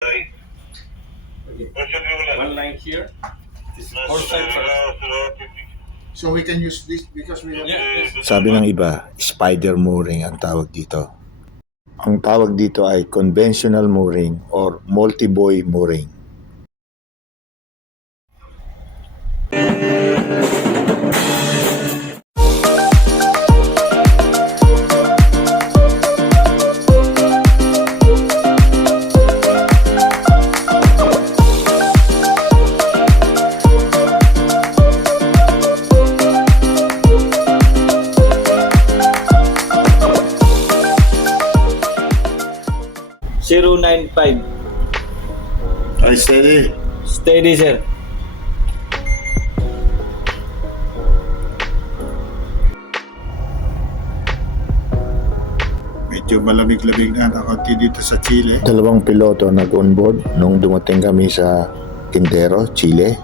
One line here. This is four side first. So we can use this because we have... Yes. Sabi ng iba, spider mooring ang tawag dito. Ang tawag dito ay conventional mooring or multi-buoy mooring. .095. Ay, steady. Steady, sir. Medyo malamig-lamig na konti dito sa Chile. Dalawang piloto nag-onboard nung dumating kami sa Quintero, Chile.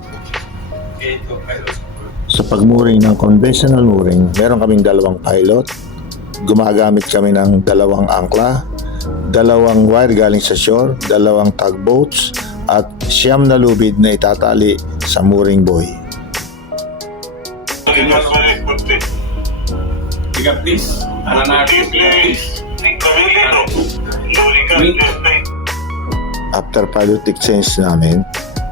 Sa pagmuring ng conventional mooring, meron kaming dalawang pilot. Gumagamit kami ng dalawang angkla, dalawang wire galing sa shore, dalawang tugboats, at 9 na lubid na itatali sa mooring buoy. Tiga please. Please. After pilot exchange namin,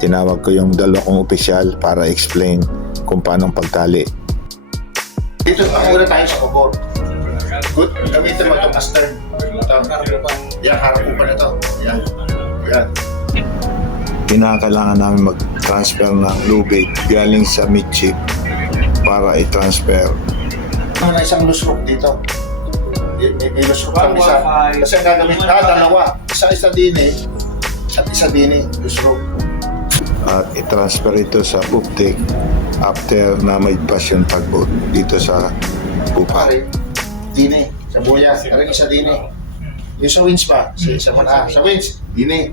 tinawag ko yung dalawa kong opisyal para explain kung paano ang pagtali. Dito pa muna tayo sa kubor. Good. Gamitin mo itong astern. Yan, harap mo pa na ito. Yan. Yan. Kinakailangan namin mag-transfer ng lubid galing sa midship para i-transfer. Ano na isang loose rope dito. May loose rope kang isa. Kasi ang gagamit dalawa. Isa din eh. At isa din eh. Loose rope. At i-transfer ito sa poop deck after na may passion tugboat dito sa pupa. Pare. Din eh. Sa buya. Karang isa din eh. Yung sa winch pa. Sa mana. Sa winch. Din eh.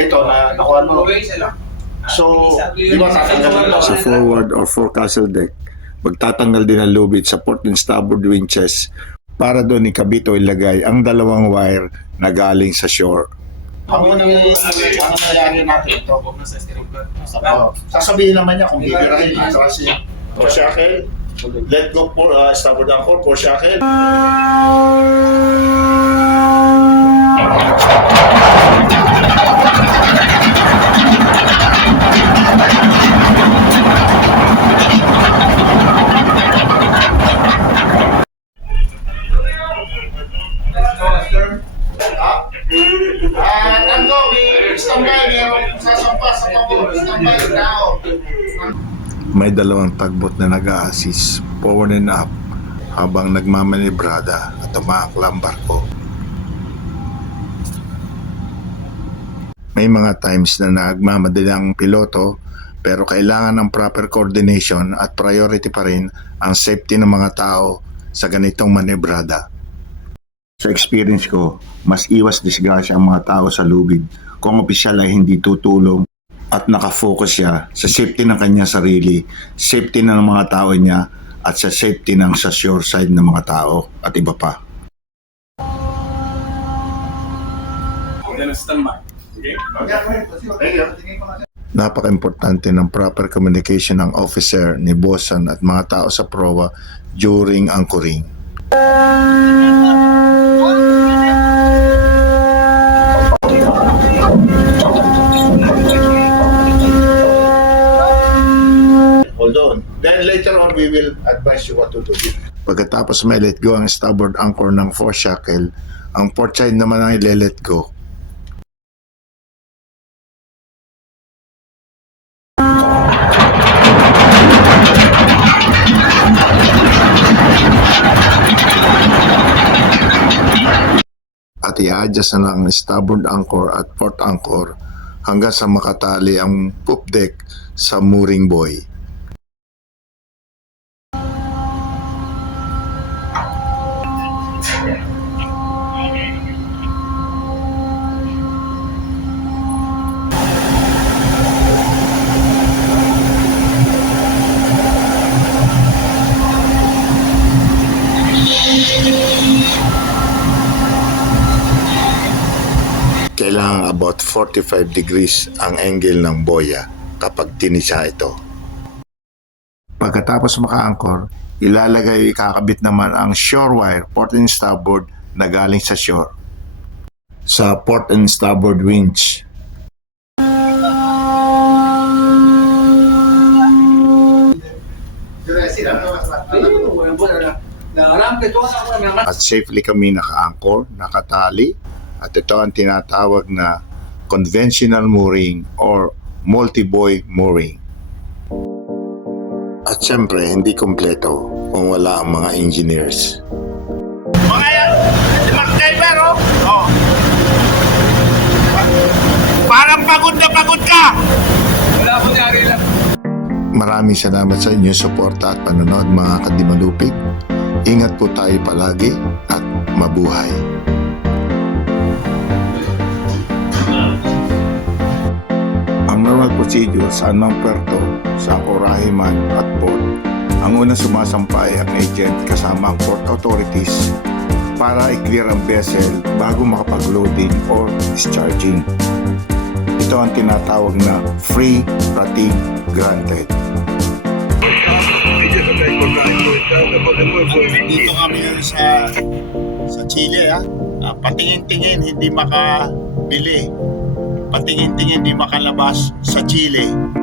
Ito na nakuha mo. So, di ba tatanggalin ito? Sa forward or forecastle deck, magtatanggal din ang lubid sa port and starboard winches para doon ikabit o ilagay ang dalawang wire na galing sa shore. Ang nangyayari natin ito. Sasabihin naman niya kung bibirahin kasi for shackle, let go for starboard anchor, for shackle. Tango, standby meron sasampa sa pabor, standby now. May dalawang tugboat na nag-a-assist forward and up habang nagmamanibrada at umaakla ang barko. May mga times na nagmamadali ang piloto pero kailangan ng proper coordination at priority pa rin ang safety ng mga tao sa ganitong manebrada. Sa experience ko, mas iwas disgrasya ang mga tao sa lubid kung opisyal ay hindi tutulong at nakafocus siya sa safety ng kanyang sarili, safety ng mga tao niya at sa safety ng sa shore side ng mga tao at iba pa. Then standby. Okay. Napaka-importante ng proper communication ng officer, ni bosun at mga tao sa proa during anchoring. Hold on. Then later on we will advise you what to do. Pagkatapos may let go ang starboard anchor ng foreshackle, ang port side naman ang ile-let go. At i-adjust na lang ang starboard anchor at port anchor hanggang sa makatali ang poop deck sa mooring buoy. Kailangan about 45 degrees ang angle ng boya kapag tinisa ito. Pagkatapos maka-anchor, ilalagay ikakabit naman ang shore wire port and starboard na galing sa shore sa port and starboard winch. At safely kami naka-anchor, nakatali, at ito ang tinatawag na conventional mooring or multi-buoy mooring. At syempre, hindi kompleto kung wala ang mga engineers. Mga yan! Si MacGyver, oh! Oh. Parang pagod na pagod ka! Wala po nangyari lang. Maraming salamat sa inyo suporta at panonood mga kadimalupig. Ingat po tayo palagi at mabuhay. Ang normal procedure sa anumang puerto, sa ankorahe man at port, ang unang sumasampay ang agent kasama ang port authorities para i-clear ang vessel bago makapag-loading or discharging. Ito ang tinatawag na free prating granted. Dito kami ngayon sa Chile, patingin-tingin hindi makabili, patingin-tingin hindi makalabas sa Chile.